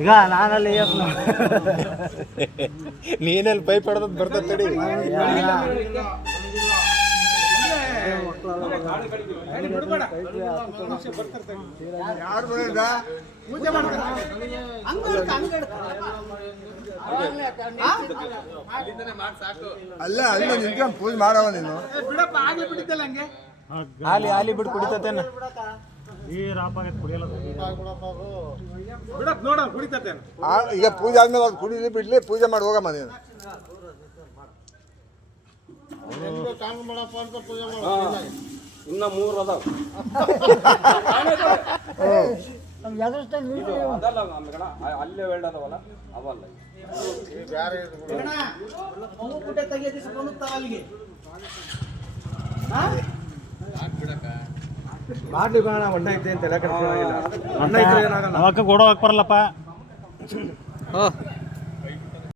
ಈಗ ನಾನಲ್ಲಿ ನೀನಲ್ಲಿ ಪೈಪ್ ಹೊಡೆದ್ ಬರ್ತದೆ ತಡಿ. ಅಲ್ಲ ಅಲ್ಲಿ ನಿಂತ್ಕೊಂಡು ಪೂಜೆ ಮಾಡವ ನೀನು. ಆಲಿ ಆಲಿ ಬಿಟ್ಟು ಕುಡಿತತೇನ ಈಗ ಪೂಜೆ ಆದ್ಮೇಲೆ ಅದು ಕುಡಿಲಿ ಬಿಡ್ಲಿ ಪೂಜೆ ಮಾಡಿ ಹೋಗಮ್ಮ ನೀನು. ಇನ್ನ 3 ಅದಾವ. ಅಲ್ಲೇ ವೆಲ್ಡ್ ಅದಾವಲ್ಲ ಅವಲ್ಲ ಮಾಡ್ಲಿ ಬೇಡ ಒಣ್ಣ ಐತೆ ಅಂತ ಅವಕ್ಕೆ ಕೊಡೋ ಹಾಕ್ ಬರಲ್ಲಪ್ಪ.